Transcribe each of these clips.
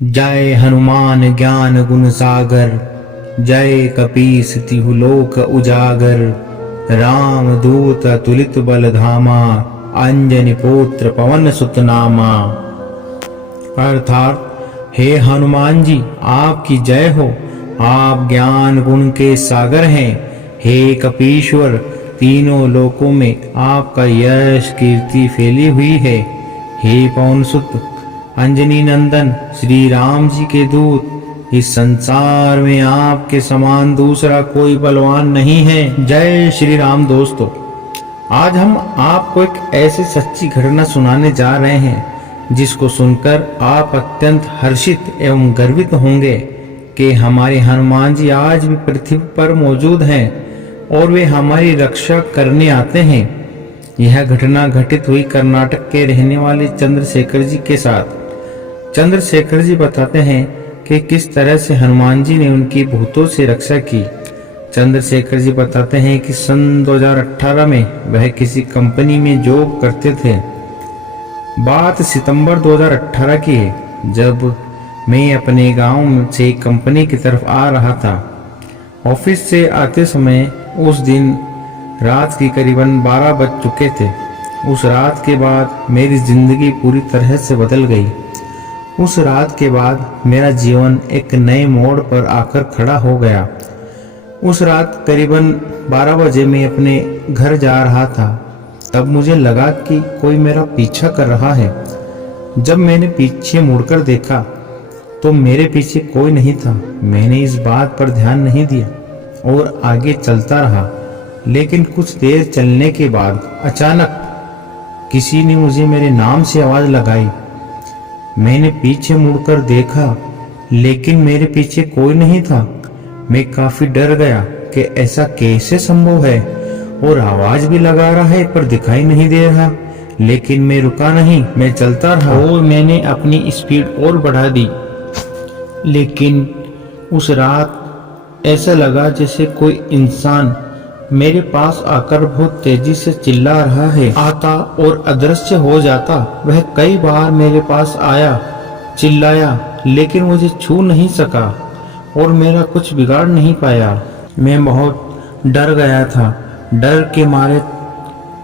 जय हनुमान ज्ञान गुण सागर, जय कपीस तिहु लोक उजागर। राम दूत तुलित बल धामा, अंजनी पुत्र पवन सुत नामा। अर्थात हे हनुमान जी आपकी जय हो, आप ज्ञान गुण के सागर हैं। हे कपीश्वर, तीनों लोकों में आपका यश कीर्ति फैली हुई है। हे पवन सुत अंजनी नंदन श्री राम जी के दूत, इस संसार में आपके समान दूसरा कोई बलवान नहीं है। जय श्री राम। दोस्तों, आज हम आपको एक ऐसी सच्ची घटना सुनाने जा रहे हैं जिसको सुनकर आप अत्यंत हर्षित एवं गर्वित होंगे कि हमारे हनुमान जी आज भी पृथ्वी पर मौजूद हैं और वे हमारी रक्षा करने आते हैं। यह घटना घटित हुई कर्नाटक के रहने वाले चंद्रशेखर जी के साथ। चंद्रशेखर जी बताते हैं कि किस तरह से हनुमान जी ने उनकी भूतों से रक्षा की। चंद्रशेखर जी बताते हैं कि सन 2018 में वह किसी कंपनी में जॉब करते थे। बात सितंबर 2018 की है, जब मैं अपने गांव से कंपनी की तरफ आ रहा था। ऑफिस से आते समय उस दिन रात की करीबन 12 बज चुके थे। उस रात के बाद मेरी जिंदगी पूरी तरह से बदल गई। उस रात के बाद मेरा जीवन एक नए मोड़ पर आकर खड़ा हो गया। उस रात करीबन 12 बजे मैं अपने घर जा रहा था, तब मुझे लगा कि कोई मेरा पीछा कर रहा है। जब मैंने पीछे मुड़कर देखा तो मेरे पीछे कोई नहीं था। मैंने इस बात पर ध्यान नहीं दिया और आगे चलता रहा। लेकिन कुछ देर चलने के बाद अचानक किसी ने मुझे मेरे नाम से आवाज लगाई। मैंने पीछे मुड़कर देखा, लेकिन मेरे पीछे कोई नहीं था। मैं काफी डर गया कि ऐसा कैसे संभव है, और आवाज भी लगा रहा है पर दिखाई नहीं दे रहा। लेकिन मैं रुका नहीं, मैं चलता रहा और मैंने अपनी स्पीड और बढ़ा दी। लेकिन उस रात ऐसा लगा जैसे कोई इंसान मेरे पास आकर बहुत तेजी से चिल्ला रहा है, आता और अदृश्य हो जाता। वह कई बार मेरे पास आया, चिल्लाया, लेकिन मुझे छू नहीं सका और मेरा कुछ बिगाड़ नहीं पाया। मैं बहुत डर गया था, डर के मारे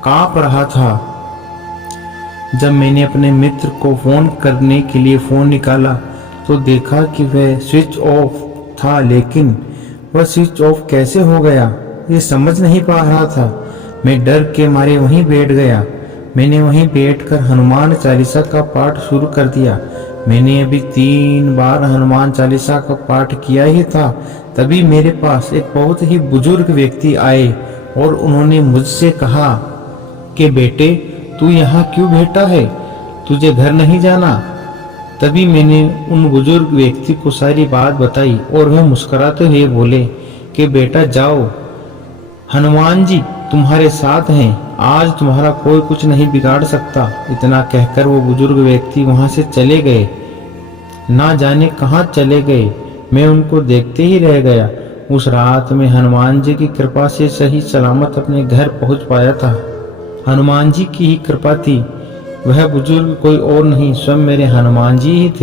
कांप रहा था। जब मैंने अपने मित्र को फोन करने के लिए फोन निकाला तो देखा कि वह स्विच ऑफ था। लेकिन वह स्विच ऑफ कैसे हो गया ये समझ नहीं पा रहा था। मैं डर के मारे वहीं बैठ गया। मैंने वहीं बैठकर हनुमान चालीसा का पाठ शुरू कर दिया। मैंने अभी 3 बार हनुमान चालीसा का पाठ किया ही था, तभी मेरे पास एक बहुत ही बुजुर्ग व्यक्ति आए और उन्होंने मुझसे कहा कि बेटे, तू यहाँ क्यों बैठा है, तुझे घर नहीं जाना? तभी मैंने उन बुजुर्ग व्यक्ति को सारी बात बताई और वह मुस्कुराते हुए बोले कि बेटा जाओ, हनुमान जी तुम्हारे साथ हैं, आज तुम्हारा कोई कुछ नहीं बिगाड़ सकता। इतना कहकर वो बुजुर्ग व्यक्ति वहां से चले गए। ना जाने कहां चले गए, मैं उनको देखते ही रह गया। उस रात में हनुमान जी की कृपा से सही सलामत अपने घर पहुंच पाया था। हनुमान जी की ही कृपा थी। वह बुजुर्ग कोई और नहीं, स्वयं मेरे हनुमान जी ही थे।